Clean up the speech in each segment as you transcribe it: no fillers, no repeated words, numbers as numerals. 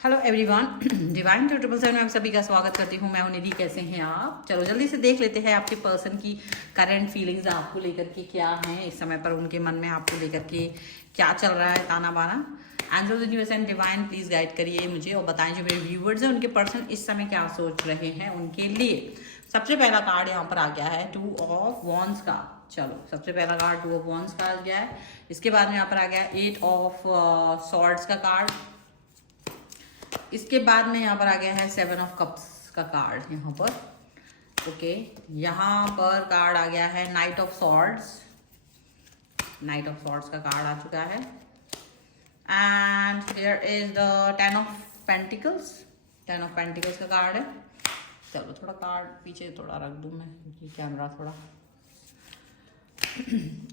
Hello everyone, divine 277 में आप सभी का स्वागत करती हूँ। मैं हूँ निधि। कैसे हैं आप? चलो जल्दी से देख लेते हैं आपके पर्सन की करंट फीलिंग्स आपको लेकर के क्या हैं इस समय पर, उनके मन में आपको लेकर के क्या चल रहा है, ताना बाना। Answer the universe and divine please guide करिए मुझे और बताएं जो मेरे व्यूवर्स हैं उनके पर्सन इस समय क्या सोच रहे हैं उनके लिए। सबसे पहला कार्ड यहाँ पर आ गया है 2 ऑफ वॉन्ड्स का। चलो सबसे पहला कार्ड 2 ऑफ वॉन्ड्स का आ गया है। इसके बाद में यहाँ पर आ गया 8 ऑफ सॉर्ड्स का कार्ड। इसके बाद में यहाँ पर आ गया है 7 ऑफ कप्स का कार्ड यहाँ पर। ओके, यहाँ पर कार्ड आ गया है night of swords. Night of swords का कार्ड आ चुका है। And here is the 10 of pentacles. 10 of pentacles का कार्ड है। चलो थोड़ा कार्ड पीछे थोड़ा रख दूँ मैं, क्योंकि कैमरा थोड़ा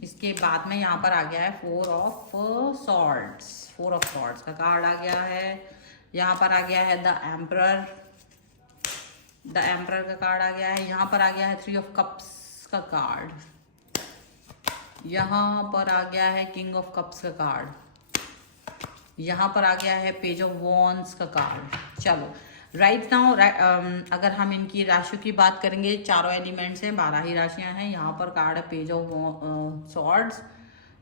इसके बाद में यहाँ पर आ गया है 4 ऑफ सॉर्ड्स। 4 ऑफ सॉर्ड्स का कार्ड आ गया है। यहाँ पर आ गया है द एम्परर। द एम्परर का कार्ड आ गया है। यहाँ पर आ गया है 3 ऑफ कप्स का कार्ड। यहाँ पर आ गया है किंग ऑफ कप्स का कार्ड। यहाँ पर आ गया है पेज ऑफ वॉन्ड्स का कार्ड। चलो राइट नाउ अगर हम इनकी राशियों की बात करेंगे, चारों एलिमेंट्स हैं, 12 ही राशियां हैं। यहाँ पर कार्ड है पेज ऑफ सॉर्ड्स,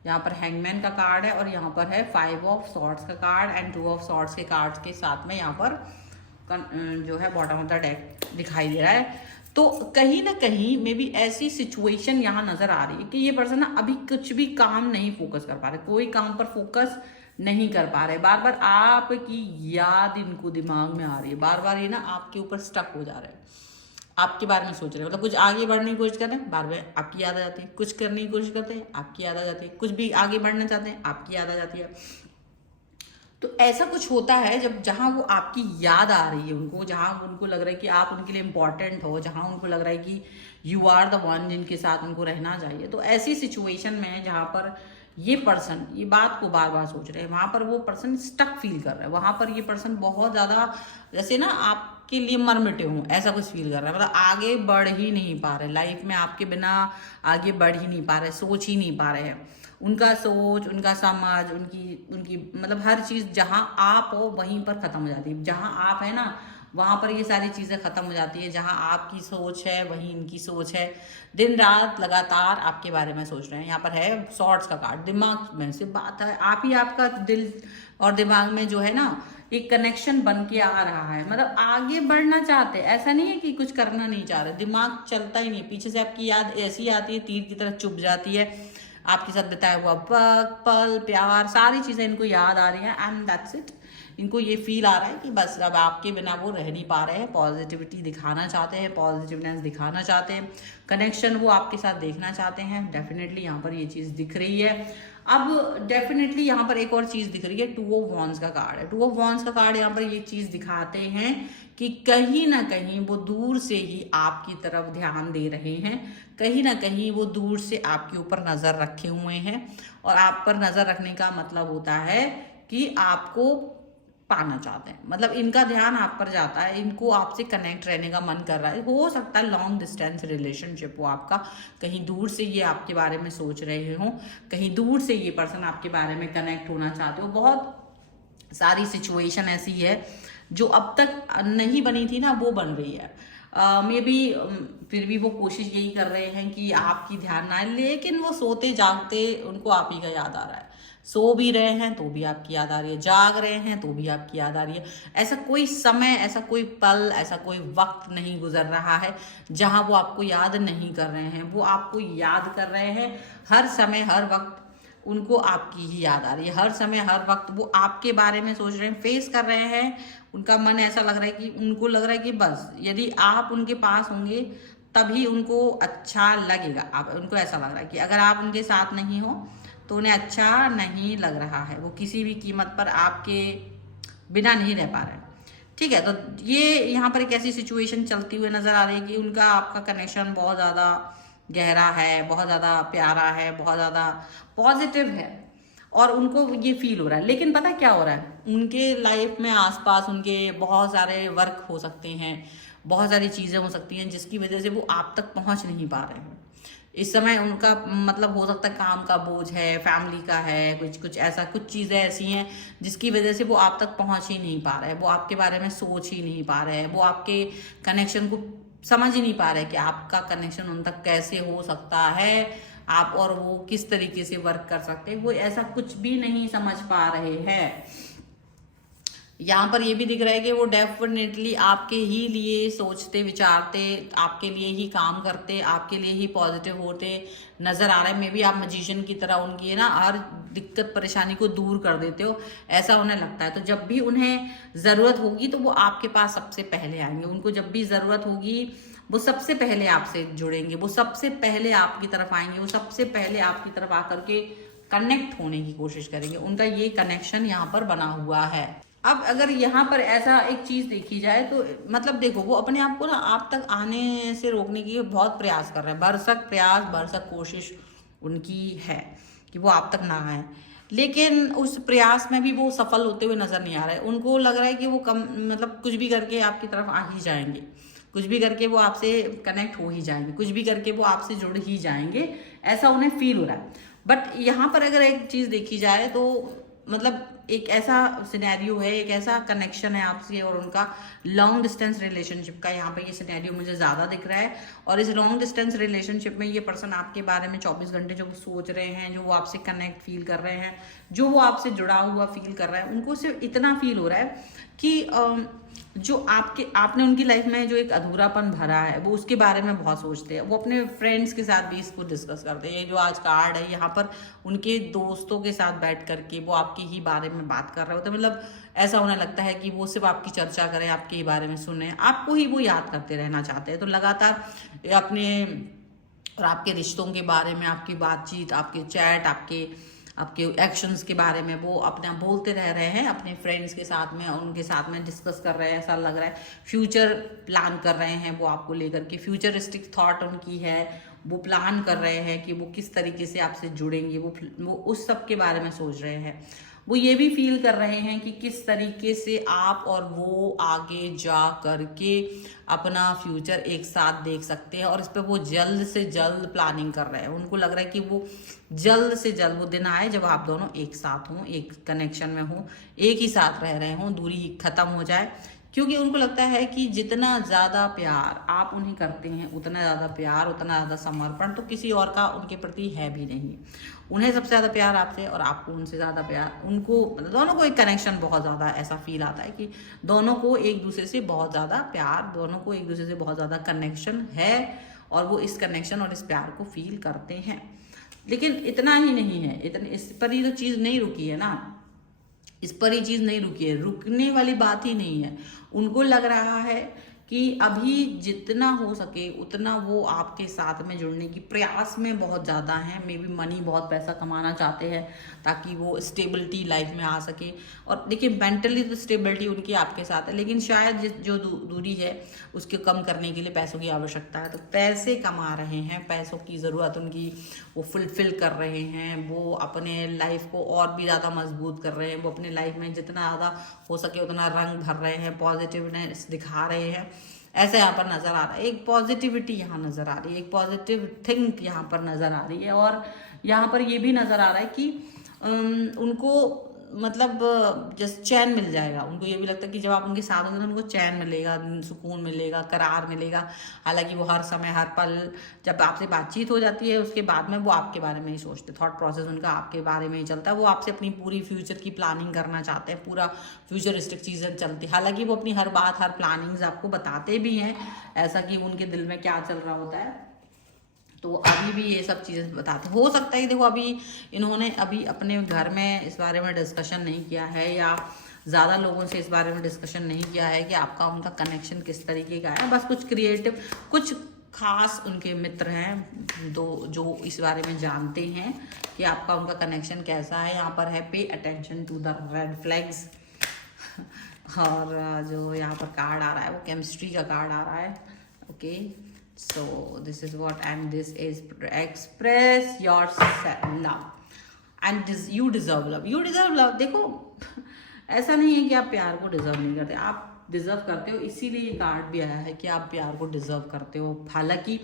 यहाँ पर हैंगमैन का कार्ड है और यहाँ पर है 5 ऑफ सॉर्ड्स का कार्ड एंड 2 ऑफ सॉर्ड्स के कार्ड्स के साथ में यहाँ पर जो है बॉटम ऑफ द डेक दिखाई दे रहा है। तो कहीं ना कहीं मे भी ऐसी सिचुएशन यहाँ नजर आ रही है कि ये पर्सन ना अभी कुछ भी काम नहीं फोकस कर पा रहे, कोई काम पर फोकस नहीं कर पा रहे। बार बार आपकी याद इनको दिमाग में आ रही है, बार बार ये ना आपके ऊपर स्टक हो जा रहे हैं, आपके बारे में सोच रहे हैं। मतलब कुछ आगे बढ़ने की कोशिश कर रहे हैं, बार बार आपकी याद आ जाती है। कुछ करने की कोशिश करते हैं, आपकी याद आ जाती है। कुछ भी आगे बढ़ना चाहते हैं, आपकी याद आ जाती है। तो ऐसा कुछ होता है जब जहाँ वो आपकी याद आ रही है उनको, जहाँ उनको लग रहा है कि आप उनके लिए इम्पोर्टेंट हो, जहाँ उनको लग रहा है कि यू आर द वन जिनके साथ उनको रहना चाहिए। तो ऐसी सिचुएशन में जहाँ पर ये पर्सन ये बात को बार बार सोच रहे हैं, वहां पर वो पर्सन स्टक फील कर रहा है। वहां पर ये पर्सन बहुत ज़्यादा जैसे ना आपके लिए मर मिटे हों, ऐसा कुछ फील कर रहा है। मतलब आगे बढ़ ही नहीं पा रहे लाइफ में, आपके बिना आगे बढ़ ही नहीं पा रहे, सोच ही नहीं पा रहे हैं। उनका सोच, उनका समझ, उनकी उनकी मतलब हर चीज़ जहाँ आप हो वहीं पर ख़त्म हो जाती है। जहाँ आप है ना वहाँ पर ये सारी चीज़ें ख़त्म हो जाती है। जहाँ आपकी सोच है वहीं इनकी सोच है। दिन रात लगातार आपके बारे में सोच रहे हैं। यहाँ पर है सॉर्ड्स का कार्ड। दिमाग में से बात है, आप ही आपका दिल और दिमाग में जो है ना एक कनेक्शन बन के आ रहा है। मतलब आगे बढ़ना चाहते, ऐसा नहीं है कि कुछ करना नहीं चाह रहे, दिमाग चलता ही नहीं। पीछे से आपकी याद ऐसी आती है, तीर की तरह चुभ जाती है। आपके साथ बिताया हुआ वक्त, पल, प्यार, सारी चीज़ें इनको याद आ रही हैं एंड दैट्स इट। इनको ये फील आ रहा है कि बस अब आपके बिना वो रह नहीं पा रहे हैं। पॉजिटिविटी दिखाना चाहते हैं, पॉजिटिवनेस दिखाना चाहते हैं, कनेक्शन वो आपके साथ देखना चाहते हैं। डेफिनेटली यहाँ पर ये चीज़ दिख रही है। अब डेफिनेटली यहाँ पर एक और चीज़ दिख रही है, 2 ऑफ वॉन्ड्स का कार्ड है। 2 ऑफ वॉन्ड्स का कार्ड यहाँ पर ये चीज़ दिखाते हैं कि कहीं ना कहीं वो दूर से ही आपकी तरफ ध्यान दे रहे हैं। कहीं ना कहीं वो दूर से आपके ऊपर नज़र रखे हुए हैं। और आप पर नज़र रखने का मतलब होता है कि आपको पाना चाहते हैं। मतलब इनका ध्यान आप पर जाता है, इनको आपसे कनेक्ट रहने का मन कर रहा है। हो सकता है लॉन्ग डिस्टेंस रिलेशनशिप हो आपका, कहीं दूर से ये आपके बारे में सोच रहे हो, कहीं दूर से ये पर्सन आपके बारे में कनेक्ट होना चाहते हो। बहुत सारी सिचुएशन ऐसी है जो अब तक नहीं बनी थी ना, वो बन रही है। मे बी फिर भी वो कोशिश यही कर रहे हैं कि आपकी ध्यान ना आए, लेकिन वो सोते जागते उनको आप ही का याद आ रहा है। सो भी रहे हैं तो भी आपकी याद आ रही है, जाग रहे हैं तो भी आपकी याद आ रही है। ऐसा कोई समय, ऐसा कोई पल, ऐसा कोई वक्त नहीं गुजर रहा है जहां वो आपको याद नहीं कर रहे हैं। वो आपको याद कर रहे हैं हर समय, हर वक्त उनको आपकी ही याद आ रही है। हर समय हर वक्त वो आपके बारे में सोच रहे हैं, फेस कर रहे हैं। उनका मन ऐसा लग रहा है कि उनको लग रहा है कि बस यदि आप उनके पास होंगे तभी उनको अच्छा लगेगा। आप उनको ऐसा लग रहा है कि अगर आप उनके साथ नहीं हो तो उन्हें अच्छा नहीं लग रहा है। वो किसी भी कीमत पर आपके बिना नहीं रह पा रहे हैं। ठीक है, तो ये यहाँ पर एक ऐसी सिचुएशन चलती हुई नजर आ रही है कि उनका आपका कनेक्शन बहुत ज़्यादा गहरा है, बहुत ज़्यादा प्यारा है, बहुत ज़्यादा पॉजिटिव है और उनको ये फील हो रहा है। लेकिन पता क्या हो रहा है, उनके लाइफ में आसपास उनके बहुत सारे वर्क हो सकते हैं, बहुत सारी चीज़ें हो सकती हैं जिसकी वजह से वो आप तक पहुंच नहीं पा रहे हैं। इस समय उनका मतलब हो सकता है काम का बोझ है, फैमिली का है, कुछ कुछ ऐसा, कुछ चीज़ें ऐसी हैं जिसकी वजह से वो आप तक पहुंच ही नहीं पा रहे हैं, वो आपके बारे में सोच ही नहीं पा रहे हैं, वो आपके कनेक्शन को समझ ही नहीं पा रहे कि आपका कनेक्शन उन तक कैसे हो सकता है, आप और वो किस तरीके से वर्क कर सकते हैं, वो ऐसा कुछ भी नहीं समझ पा रहे हैं। यहाँ पर ये भी दिख रहा है कि वो डेफिनेटली आपके ही लिए सोचते विचारते, आपके लिए ही काम करते, आपके लिए ही पॉजिटिव होते नजर आ रहा है। मे बी आप मजिशियन की तरह उनकी है ना हर दिक्कत परेशानी को दूर कर देते हो, ऐसा उन्हें लगता है। तो जब भी उन्हें ज़रूरत होगी तो वो आपके पास सबसे पहले आएंगे, उनको जब भी ज़रूरत होगी वो सबसे पहले आपसे जुड़ेंगे, वो सबसे पहले आपकी तरफ आएंगे, वो सबसे पहले आपकी तरफ आकर के कनेक्ट होने की कोशिश करेंगे। उनका ये कनेक्शन यहाँ पर बना हुआ है। अब अगर यहाँ पर ऐसा एक चीज देखी जाए तो मतलब देखो, वो अपने आप को ना आप तक आने से रोकने की बहुत प्रयास कर रहे हैं, भरसक प्रयास, भरसक कोशिश उनकी है कि वो आप तक ना आए, लेकिन उस प्रयास में भी वो सफल होते हुए नजर नहीं आ रहे। उनको लग रहा है कि वो कम मतलब कुछ भी करके आपकी तरफ आ ही जाएंगे, कुछ भी करके वो आपसे कनेक्ट हो ही जाएंगे, कुछ भी करके वो आपसे जुड़ ही जाएंगे, ऐसा उन्हें फील हो रहा है। बट यहाँ पर अगर एक चीज देखी जाए तो मतलब एक ऐसा सिनेरियो है, एक ऐसा कनेक्शन है आपसे और उनका लॉन्ग डिस्टेंस रिलेशनशिप का, यहाँ पे ये सिनेरियो मुझे ज़्यादा दिख रहा है। और इस लॉन्ग डिस्टेंस रिलेशनशिप में ये पर्सन आपके बारे में 24 घंटे जो सोच रहे हैं, जो वो आपसे कनेक्ट फील कर रहे हैं, जो वो आपसे जुड़ा हुआ फील कर रहा है, उनको सिर्फ इतना फील हो रहा है कि जो आपने उनकी लाइफ में जो एक अधूरापन भरा है वो उसके बारे में बहुत सोचते हैं। वो अपने फ्रेंड्स के साथ भी इसको डिस्कस करते हैं। ये जो आज कार्ड है यहाँ पर उनके दोस्तों के साथ बैठ करके वो आपके ही बारे में बात कर रहे होते हैं। मतलब ऐसा उन्हें लगता है कि वो सिर्फ आपकी चर्चा करें, आपके ही बारे में सुने, आपको ही वो याद करते रहना चाहते हैं। तो लगातार अपने और आपके रिश्तों के बारे में, आपकी बातचीत, आपके चैट, आपके एक्शंस के बारे में वो अपना बोलते रह रहे हैं अपने फ्रेंड्स के साथ में, उनके साथ में डिस्कस कर रहे हैं। ऐसा लग रहा है फ्यूचर प्लान कर रहे हैं वो आपको लेकर के, फ्यूचरिस्टिक थॉट उनकी है, वो प्लान कर रहे हैं कि वो किस तरीके से आपसे जुड़ेंगे, वो उस सब के बारे में सोच रहे हैं। वो ये भी फील कर रहे हैं कि किस तरीके से आप और वो आगे जा करके अपना फ्यूचर एक साथ देख सकते हैं, और इस पर वो जल्द से जल्द प्लानिंग कर रहे हैं। उनको लग रहा है कि वो जल्द से जल्द वो दिन आए जब आप दोनों एक साथ हों, एक कनेक्शन में हों, एक ही साथ रह रहे हों, दूरी खत्म हो जाए। क्योंकि उनको लगता है कि जितना ज़्यादा प्यार आप उन्हें करते हैं, उतना ज़्यादा प्यार, उतना ज़्यादा समर्पण तो किसी और का उनके प्रति है भी नहीं। उन्हें सबसे ज़्यादा प्यार आपसे और आपको उनसे ज़्यादा प्यार, उनको दोनों को एक कनेक्शन बहुत ज़्यादा ऐसा फील आता है कि दोनों को एक दूसरे से बहुत ज़्यादा प्यार, दोनों को एक दूसरे से बहुत ज़्यादा कनेक्शन है, और वो इस कनेक्शन और इस प्यार को फील करते हैं। लेकिन इतना ही नहीं है, इतने इस पर ही तो चीज़ नहीं रुकी है ना, इस पर ही चीज़ नहीं रुकी है, रुकने वाली बात ही नहीं है। उनको लग रहा है कि अभी जितना हो सके उतना वो आपके साथ में जुड़ने की प्रयास में बहुत ज़्यादा हैं। मे बी मनी, बहुत पैसा कमाना चाहते हैं ताकि वो स्टेबिलिटी लाइफ में आ सके। और देखिए मेंटली तो स्टेबिलिटी उनकी आपके साथ है, लेकिन शायद जो दूरी है उसके कम करने के लिए पैसों की आवश्यकता है। तो पैसे कमा रहे हैं, पैसों की ज़रूरत उनकी वो फुलफिल कर रहे हैं, वो अपने लाइफ को और भी ज़्यादा मजबूत कर रहे हैं, वो अपने लाइफ में जितना ज़्यादा हो सके उतना रंग भर रहे हैं, पॉजिटिवनेस दिखा रहे हैं। ऐसा यहाँ पर नज़र आ रहा है, एक पॉजिटिविटी यहाँ नज़र आ रही है, एक पॉजिटिव थिंक यहाँ पर नज़र आ रही है। और यहाँ पर ये भी नज़र आ रहा है कि उनको मतलब जैसे चैन मिल जाएगा। उनको ये भी लगता है कि जब आप उनके साथ होंगे तो उनको चैन मिलेगा, सुकून मिलेगा, करार मिलेगा। हालांकि वो हर समय हर पल जब आपसे बातचीत हो जाती है उसके बाद में वो आपके बारे में ही सोचते, थॉट प्रोसेस उनका आपके बारे में ही चलता है। वो आपसे अपनी पूरी फ्यूचर की प्लानिंग करना चाहते हैं, पूरा फ्यूचरिस्टिक चीज़ें चलती। हालांकि वो अपनी हर बात, हर प्लानिंग्स आपको बताते भी हैं, ऐसा कि उनके दिल में क्या चल रहा होता है, तो अभी भी ये सब चीज़ें बताते। हो सकता है देखो अभी इन्होंने अभी अपने घर में इस बारे में डिस्कशन नहीं किया है, या ज़्यादा लोगों से इस बारे में डिस्कशन नहीं किया है कि आपका उनका कनेक्शन किस तरीके का है। बस कुछ क्रिएटिव, कुछ खास उनके मित्र हैं जो इस बारे में जानते हैं कि आपका उनका कनेक्शन कैसा है। यहाँ पर है pay attention to the red flags और जो यहाँ पर कार्ड आ रहा है वो केमिस्ट्री का कार्ड आ रहा है। Okay, so this is what, and this is express yourself love and you deserve love, you deserve love। देखो ऐसा नहीं है कि आप प्यार को डिजर्व नहीं करते, आप डिजर्व करते हो। इसीलिए ये कार्ड भी आया है कि आप प्यार को डिजर्व करते हो। हालांकि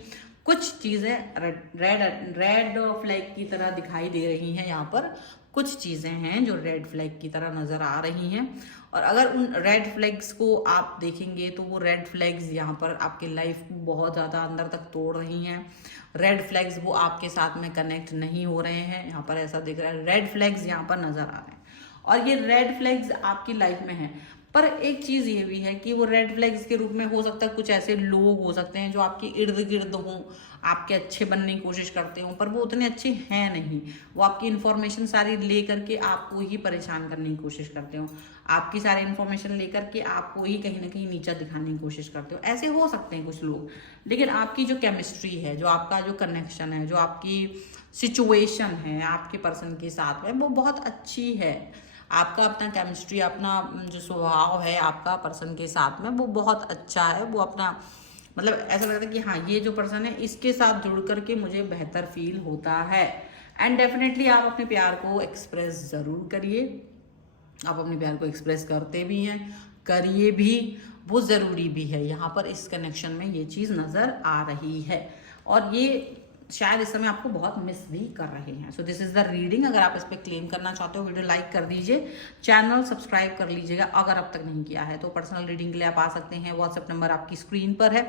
कुछ चीजें रेड फ्लैग की तरह दिखाई दे रही हैं यहाँ पर। कुछ चीजें हैं जो रेड फ्लैग की तरह नजर आ रही हैं, और अगर उन रेड फ्लैग्स को आप देखेंगे तो वो रेड फ्लैग्स यहाँ पर आपके लाइफ को बहुत ज़्यादा अंदर तक तोड़ रही हैं। रेड फ्लैग्स वो आपके साथ में कनेक्ट नहीं हो रहे हैं, यहाँ पर ऐसा दिख रहा है। रेड फ्लैग्स यहाँ पर नजर आ रहे हैं, और ये रेड फ्लैग्स आपकी लाइफ में है। पर एक चीज ये भी है कि वो रेड फ्लैग्स के रूप में हो सकता है कुछ ऐसे लोग हो सकते हैं जो आपके इर्द गिर्द हों, आपके अच्छे बनने की कोशिश करते हो, पर वो उतने अच्छे हैं नहीं। वो आपकी इन्फॉर्मेशन सारी ले करके आपको ही परेशान करने की कोशिश करते हो, आपकी सारी इन्फॉर्मेशन लेकर के आपको ही कहीं ना कहीं नीचा दिखाने की कोशिश करते हो। ऐसे हो सकते हैं कुछ लोग, लेकिन आपकी जो केमिस्ट्री है, जो आपका जो कनेक्शन है, जो आपकी सिचुएशन है आपके पर्सन के साथ में, वो बहुत अच्छी है। आपका अपना केमिस्ट्री, अपना जो स्वभाव है आपका पर्सन के साथ में, वो बहुत अच्छा है। वो अपना मतलब ऐसा लगता है कि हाँ, ये जो पर्सन है इसके साथ जुड़ करके मुझे बेहतर फील होता है। एंड डेफिनेटली आप अपने प्यार को एक्सप्रेस ज़रूर करिए। आप अपने प्यार को एक्सप्रेस करते भी हैं, करिए भी, वो ज़रूरी भी है। यहाँ पर इस कनेक्शन में ये चीज़ नज़र आ रही है, और ये शायद इस समय आपको बहुत मिस भी कर रहे हैं। So this is the reading. अगर आप इस पर क्लेम करना चाहते हो, वीडियो लाइक कर दीजिए, चैनल सब्सक्राइब कर लीजिएगा अगर अब तक नहीं किया है। तो पर्सनल रीडिंग के लिए आप आ सकते हैं, व्हाट्सएप नंबर आपकी स्क्रीन पर है।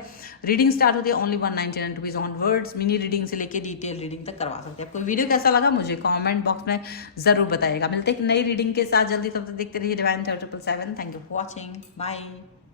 रीडिंग स्टार्ट होती है only 199 rupees onwards. Mini reading से लेकर डिटेल रीडिंग तक करवा सकते हैं। आपको वीडियो कैसा लगा मुझे कॉमेंट बॉक्स में जरूर बताइएगा। मिलते हैं एक नई रीडिंग के साथ जल्दी, तब तक देखते रहिए divine 777। Thank you for watching, bye.